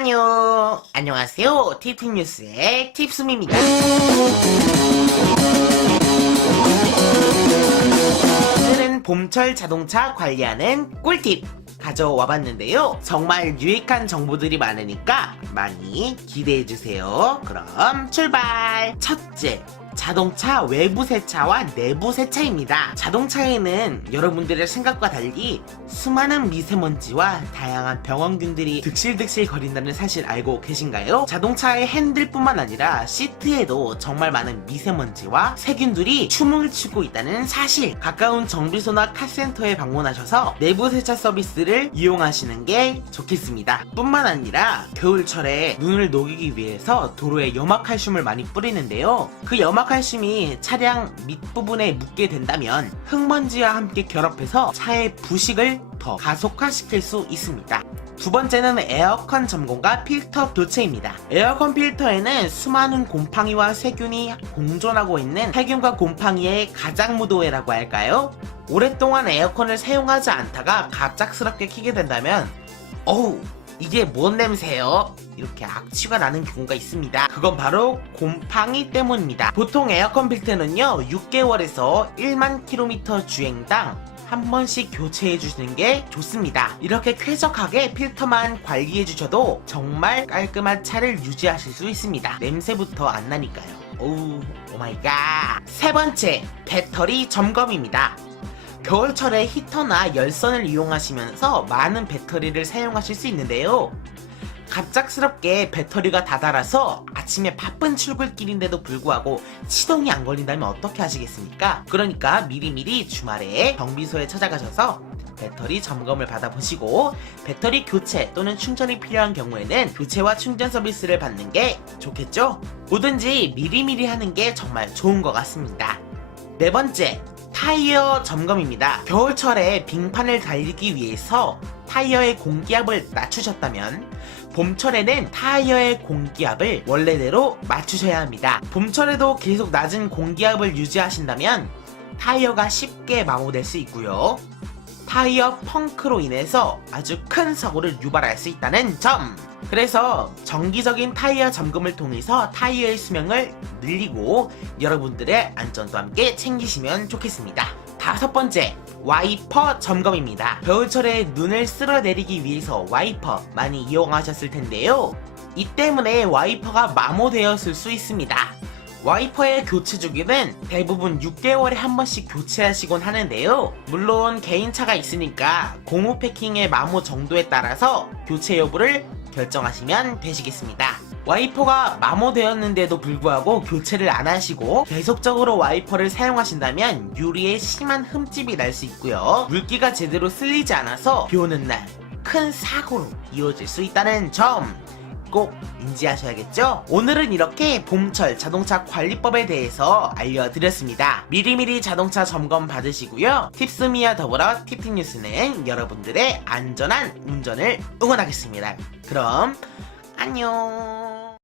안녕. 안녕하세요. 티티뉴스의 팁스미입니다. 오늘은 봄철 자동차 관리하는 꿀팁 가져와 봤는데요. 정말 유익한 정보들이 많으니까 많이 기대해 주세요. 그럼 출발! 첫째, 자동차 외부 세차와 내부 세차입니다. 자동차에는 여러분들의 생각과 달리 수많은 미세먼지와 다양한 병원균들이 득실득실 거린다는 사실 알고 계신가요? 자동차의 핸들뿐만 아니라 시트에도 정말 많은 미세먼지와 세균들이 춤을 추고 있다는 사실. 가까운 정비소나 카센터에 방문하셔서 내부 세차 서비스를 이용하시는 게 좋겠습니다. 뿐만 아니라 겨울철에 눈을 녹이기 위해서 도로에 염화칼슘을 많이 뿌리는데요. 그 염화 칼슘이 차량 밑부분에 묻게 된다면 흙먼지와 함께 결합해서 차의 부식을 더 가속화시킬 수 있습니다. 두 번째는 에어컨 점검과 필터 교체입니다. 에어컨 필터에는 수많은 곰팡이와 세균이 공존하고 있는 세균과 곰팡이의 가장 무도회라고 할까요? 오랫동안 에어컨을 사용하지 않다가 갑작스럽게 키게 된다면 어우 이게 뭔 냄새요? 이렇게 악취가 나는 경우가 있습니다. 그건 바로 곰팡이 때문입니다. 보통 에어컨 필터는요 6개월에서 1만 킬로미터 주행당 한 번씩 교체해 주시는 게 좋습니다. 이렇게 쾌적하게 필터만 관리해 주셔도 정말 깔끔한 차를 유지하실 수 있습니다. 냄새부터 안 나니까요. 오우, 오마이갓. 세 번째, 배터리 점검입니다. 겨울철에 히터나 열선을 이용하시면서 많은 배터리를 사용하실 수 있는데요. 갑작스럽게 배터리가 다 닳아서 아침에 바쁜 출근길인데도 불구하고 시동이 안 걸린다면 어떻게 하시겠습니까? 그러니까 미리미리 주말에 정비소에 찾아가셔서 배터리 점검을 받아보시고 배터리 교체 또는 충전이 필요한 경우에는 교체와 충전 서비스를 받는 게 좋겠죠? 뭐든지 미리미리 하는 게 정말 좋은 것 같습니다. 네 번째, 타이어 점검입니다. 겨울철에 빙판을 달리기 위해서 타이어의 공기압을 낮추셨다면 봄철에는 타이어의 공기압을 원래대로 맞추셔야 합니다. 봄철에도 계속 낮은 공기압을 유지하신다면 타이어가 쉽게 마모될 수 있고요. 타이어 펑크로 인해서 아주 큰 사고를 유발할 수 있다는 점. 그래서 정기적인 타이어 점검을 통해서 타이어의 수명을 늘리고 여러분들의 안전도 함께 챙기시면 좋겠습니다. 다섯 번째, 와이퍼 점검입니다. 겨울철에 눈을 쓸어내리기 위해서 와이퍼 많이 이용하셨을 텐데요. 이 때문에 와이퍼가 마모되었을 수 있습니다. 와이퍼의 교체 주기는 대부분 6개월에 한 번씩 교체하시곤 하는데요. 물론 개인차가 있으니까 고무 패킹의 마모 정도에 따라서 교체 여부를 결정하시면 되시겠습니다. 와이퍼가 마모되었는데도 불구하고 교체를 안 하시고 계속적으로 와이퍼를 사용하신다면 유리에 심한 흠집이 날 수 있고요. 물기가 제대로 쓸리지 않아서 비 오는 날 큰 사고로 이어질 수 있다는 점. 꼭 인지하셔야겠죠? 오늘은 이렇게 봄철 자동차 관리법에 대해서 알려드렸습니다. 미리미리 자동차 점검 받으시고요. 팁스미와 더불어 팁팁뉴스는 여러분들의 안전한 운전을 응원하겠습니다. 그럼 안녕.